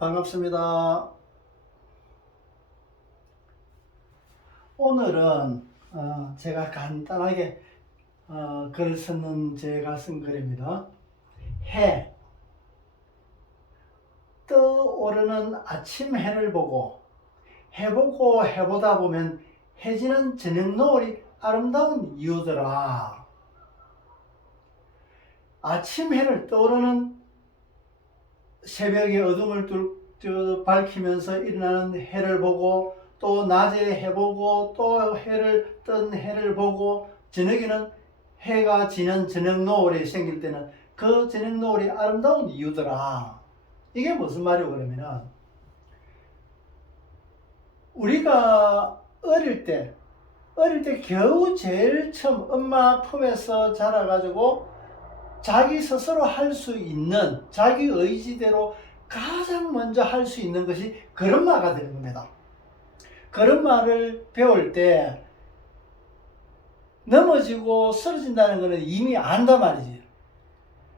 반갑습니다. 오늘은 제가 간단하게 글을 쓰는 제가 쓴 글입니다. 해, 떠오르는 아침 해를 보고 해보고 해보다 보면 해지는 저녁 노을이 아름다운 이유더라. 아침 해를 떠오르는 새벽에 어둠을 밝히면서 일어나는 해를 보고 또 낮에 해보고 또 해를 뜬 해를 보고 저녁에는 해가 지는 저녁 노을이 생길 때는 그 저녁 노을이 아름다운 이유더라. 이게 무슨 말이고 그러면은 우리가 어릴 때 겨우 제일 처음 엄마 품에서 자라가지고 자기 스스로 할 수 있는 자기 의지대로 가장 먼저 할 수 있는 것이 걸음마가 되는 겁니다. 걸음마를 배울 때 넘어지고 쓰러진다는 것은 이미 안단 말이지.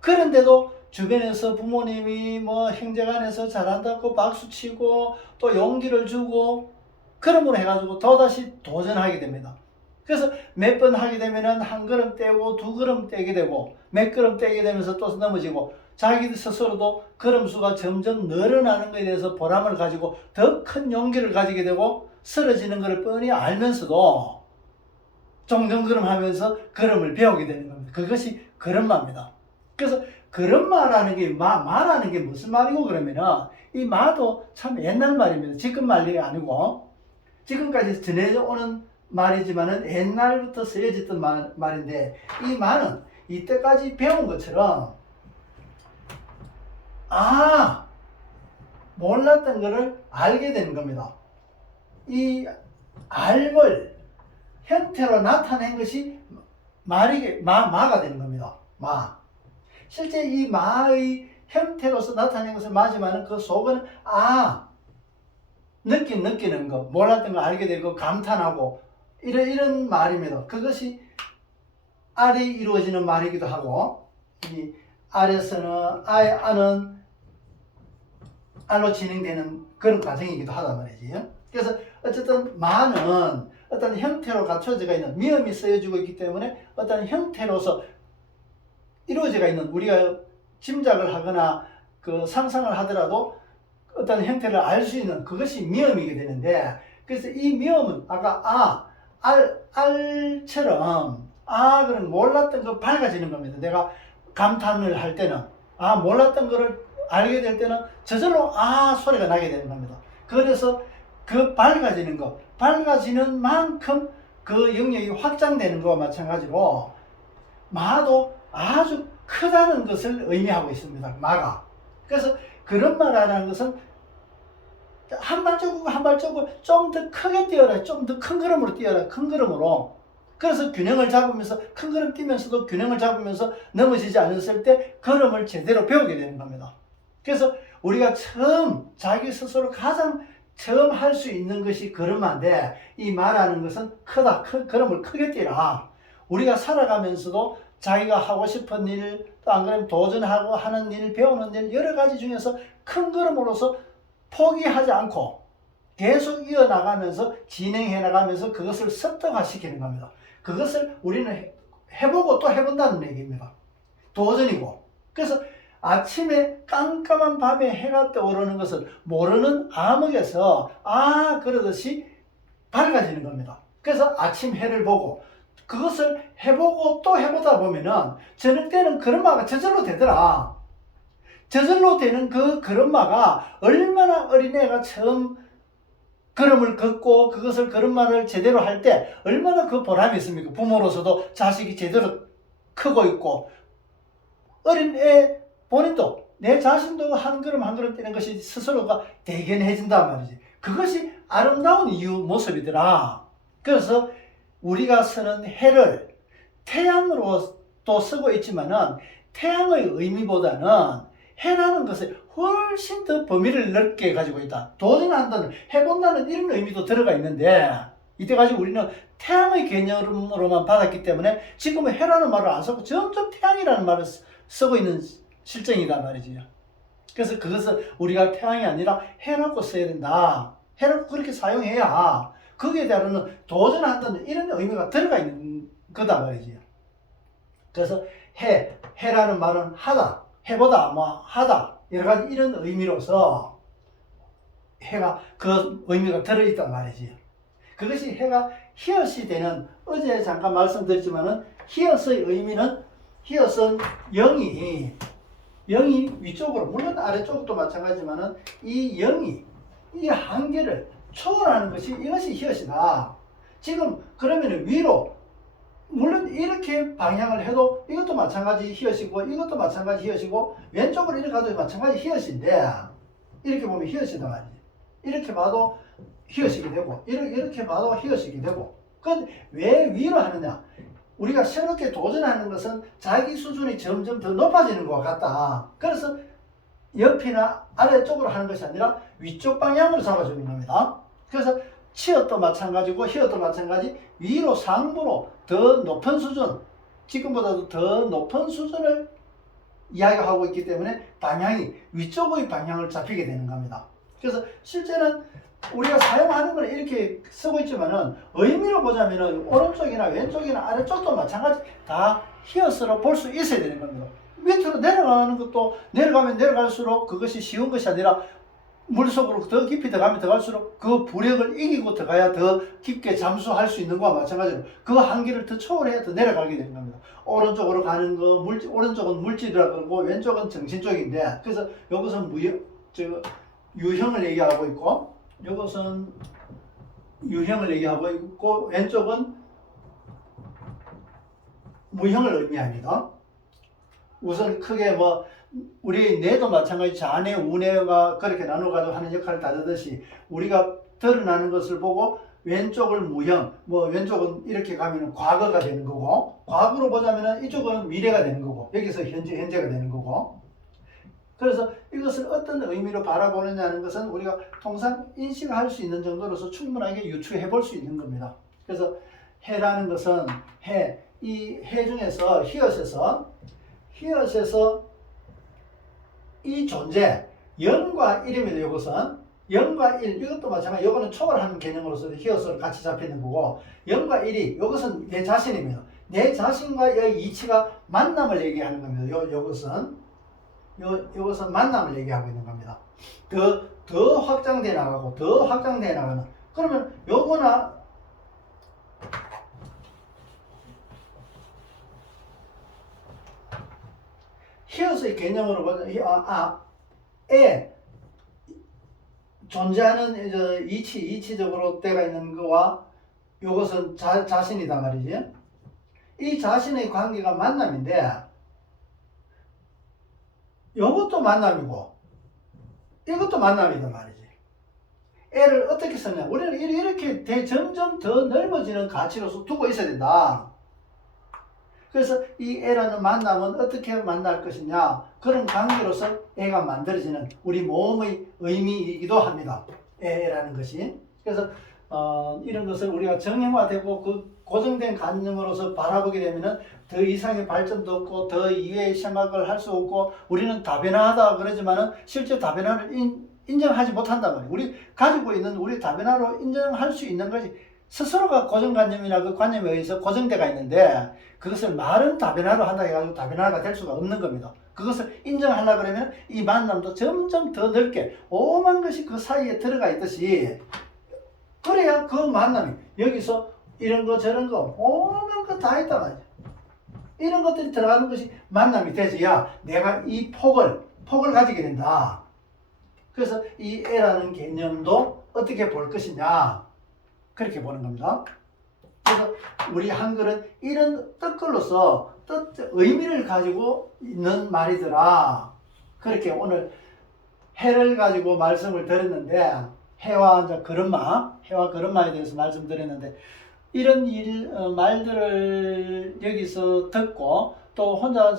그런데도 주변에서 부모님이 형제간에서 잘한다고 박수치고 또 용기를 주고 그러므로 해가지고 또다시 도전하게 됩니다. 그래서 몇 번 하게 되면은 한 걸음 떼고 두 걸음 떼게 되고 몇 걸음 떼게 되면서 또 넘어지고 자기 스스로도 걸음수가 점점 늘어나는 것에 대해서 보람을 가지고 더 큰 용기를 가지게 되고 쓰러지는 것을 뻔히 알면서도 종전걸음 하면서 걸음을 배우게 되는 겁니다. 그것이 걸음마입니다. 그래서 걸음마라는 게 마라는 게 무슨 말이고 그러면은 이 마도 참 옛날 말입니다. 지금 말이 아니고 지금까지 전해져 오는 말이지만은 옛날부터 쓰여졌던 말인데 이 말은 이때까지 배운 것처럼 몰랐던 것을 알게 되는 겁니다. 이 알을 형태로 나타낸 것이 마가 되는 겁니다. 마. 실제 이 마의 형태로서 나타낸 것은 마지만은 그 속은 느끼는 거, 몰랐던 거 알게 되고 감탄하고 이런 말입니다. 그것이 알이 이루어지는 말이기도 하고 이 알에서는 안은 알로 진행되는 그런 과정이기도 하단 말이지. 그래서 어쨌든 마는 어떤 형태로 갖춰져 있는 미음이 쓰여지고 있기 때문에 어떤 형태로서 이루어져 있는 우리가 짐작을 하거나 그 상상을 하더라도 어떤 형태를 알 수 있는 그것이 미음이게 되는데 그래서 이 미음은 아까 알처럼 그런 몰랐던 거 밝아지는 겁니다. 내가 감탄을 할 때는 몰랐던 거를 알게 될 때는 저절로 소리가 나게 되는 겁니다. 그래서 그 밝아지는 만큼 그 영역이 확장되는 것과 마찬가지로 마도 아주 크다는 것을 의미하고 있습니다. 마가. 그래서 그런 말이라는 것은 한 발자국 좀 더 크게 뛰어라, 좀 더 큰 걸음으로 뛰어라, 큰 걸음으로. 그래서 균형을 잡으면서 큰 걸음 뛰면서도 균형을 잡으면서 넘어지지 않았을 때 걸음을 제대로 배우게 되는 겁니다. 그래서 우리가 자기 스스로 가장 처음 할 수 있는 것이 걸음마인데 이 말하는 것은 걸음을 크게 뛰라. 우리가 살아가면서도 자기가 하고 싶은 일, 또 안 그러면 도전하고 하는 일, 배우는 일 여러 가지 중에서 큰 걸음으로서 포기하지 않고 계속 이어나가면서 진행해 나가면서 그것을 습득화시키는 겁니다. 그것을 우리는 해보고 또 해본다는 얘기입니다. 도전이고. 그래서 아침에 깜깜한 밤에 해가 떠오르는 것을 모르는 암흑에서 그러듯이 밝아지는 겁니다. 그래서 아침 해를 보고 그것을 해보고 또 해보다 보면은 저녁 때는 걸음마가 저절로 되더라. 저절로 되는 그 걸음마가 얼마나 어린애가 처음 걸음을 걷고 그것을 걸음마를 제대로 할 때 얼마나 그 보람이 있습니까? 부모로서도 자식이 제대로 크고 있고 어린애 본인도 내 자신도 한 걸음 한 걸음 뛰는 것이 스스로가 대견해진단 말이지. 그것이 아름다운 모습이더라. 그래서 우리가 쓰는 해를 태양으로 또 쓰고 있지만은 태양의 의미보다는 해라는 것을 훨씬 더 범위를 넓게 가지고 있다. 도전한다는, 해본다는 이런 의미도 들어가 있는데 이때까지 우리는 태양의 개념으로만 받았기 때문에 지금은 해라는 말을 안 쓰고 점점 태양이라는 말을 쓰고 있는 실정이다 말이지요. 그래서 그것을 우리가 태양이 아니라 해놓고 써야 된다. 해놓고 그렇게 사용해야 거기에 대한 도전한다는 이런 의미가 들어가 있는 거다 말이지. 그래서 해라는 말은 하다, 해보다, 하다, 여러 가지 이런 의미로서 해가 그 의미가 들어있단 말이지. 그것이 해가 히읗이 되는, 어제 잠깐 말씀드렸지만은 히읗의 의미는, 히읗은 0이 위쪽으로, 물론 아래쪽도 마찬가지지만은 이 0이 이 한계를 초월하는 것이, 이것이 히읗이다. 지금 그러면 위로, 물론 이렇게 방향을 해도 이것도 마찬가지 히읗이고 이것도 마찬가지 히읗이고 왼쪽으로 이렇게 가도 마찬가지 히읗인데, 이렇게 보면 히읗이다 말이지. 이렇게 봐도 히읗이게 되고 이렇게 봐도 히읗이게 되고. 그건 왜 위로 하느냐? 우리가 새롭게 도전하는 것은 자기 수준이 점점 더 높아지는 것 같다. 그래서 옆이나 아래쪽으로 하는 것이 아니라 위쪽 방향으로 잡아주는 겁니다. 그래서 치읓도 마찬가지고 히읗도 마찬가지, 위로 상부로 더 높은 수준, 지금보다도 더 높은 수준을 이야기하고 있기 때문에 방향이 위쪽의 방향을 잡히게 되는 겁니다. 그래서 실제는 우리가 사용하는 걸 이렇게 쓰고 있지만은 의미로 보자면은 오른쪽이나 왼쪽이나 아래쪽도 마찬가지 다 히읗으로 볼 수 있어야 되는 겁니다. 밑으로 내려가는 것도 내려가면 내려갈수록 그것이 쉬운 것이 아니라 물속으로 더 깊이 들어가면 들어갈수록 그 부력을 이기고 들어가야 더 깊게 잠수할 수 있는 것과 마찬가지로 그 한계를 더 초월해야 더 내려가게 되는 겁니다. 오른쪽으로 가는 거, 오른쪽은 물질이라 그러고 왼쪽은 정신 쪽인데, 그래서 이것은 유형을 얘기하고 있고, 이것은 유형을 얘기하고 있고, 왼쪽은 무형을 의미합니다. 우선 크게 우리 뇌도 마찬가지 자뇌, 우뇌가 그렇게 나눠가지고 하는 역할을 다르듯이 우리가 드러나는 것을 보고 왼쪽을 무형, 왼쪽은 이렇게 가면 과거가 되는 거고, 과거로 보자면 이쪽은 미래가 되는 거고, 여기서 현재가 되는 거고. 그래서 이것을 어떤 의미로 바라보느냐는 것은 우리가 통상 인식할 수 있는 정도로서 충분하게 유추해 볼 수 있는 겁니다. 그래서 해라는 것은 이 해 중에서 히읗에서 이 존재 0과 1입니다. 이것은 0과 1, 이것도 마찬가지, 이거는 초월하는 개념으로서 히읗으로 같이 잡히는 거고, 0과 1이 이것은 내 자신입니다. 내 자신과의 이치가 만남을 얘기하는 겁니다. 이것은 만남을 얘기하고 있는 겁니다. 더 확장돼 나가고 더 확장돼 나가는. 그러면 요거나 히읗의 개념으로 보면 존재하는 이치적으로 때가 있는 거와 이것은 자신이다 말이지. 이 자신의 관계가 만남인데, 이것도 만남이고 이것도 만남이다 말이지. 애를 어떻게 쓰냐? 우리는 이렇게 점점 더 넓어지는 가치로서 두고 있어야 된다. 그래서 이 애라는 만남은 어떻게 만날 것이냐, 그런 관계로서 애가 만들어지는 우리 모험의 의미이기도 합니다. 애라는 것이. 그래서 이런 것을 우리가 정형화되고 그 고정된 관념으로서 바라보게 되면은 더 이상의 발전도 없고 더 이외의 생각을 할 수 없고, 우리는 다변화하다 그러지만은 실제 다변화를 인정하지 못한단 말이에요. 우리 가지고 있는 우리 다변화로 인정할 수 있는 것이 스스로가 고정관념이나 그 관념에 의해서 고정되어 있는데, 그것을 말은 다변화로 한다 해가지고 다변화가 될 수가 없는 겁니다. 그것을 인정하려고 그러면 이 만남도 점점 더 넓게 오만 것이 그 사이에 들어가 있듯이, 그래야 그 만남이 여기서 이런 거 저런 거 오만 거 다 있다 말이야. 이런 것들이 들어가는 것이 만남이 되지야 내가 이 폭을 가지게 된다. 그래서 이 애라는 개념도 어떻게 볼 것이냐, 그렇게 보는 겁니다. 그래서 우리 한글은 이런 뜻글로서 의미를 가지고 있는 말이더라. 그렇게 오늘 해를 가지고 말씀을 드렸는데, 해와 이제 걸음마에 대해서 말씀드렸는데, 이런 말들을 여기서 듣고 또 혼자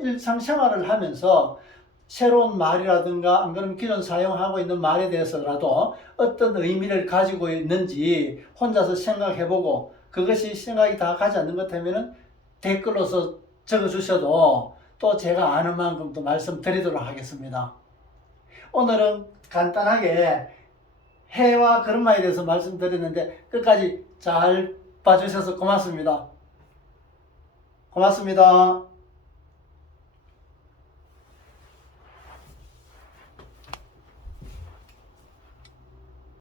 일상생활을 하면서 새로운 말이라든가 안 그러면 기존 사용하고 있는 말에 대해서라도 어떤 의미를 가지고 있는지 혼자서 생각해보고, 그것이 생각이 다 가지 않는 것 같으면 댓글로서 적어주셔도 또 제가 아는 만큼 또 말씀드리도록 하겠습니다. 오늘은 간단하게 해와 걸음마에 대해서 말씀드렸는데 끝까지 잘 봐주셔서 고맙습니다. 고맙습니다.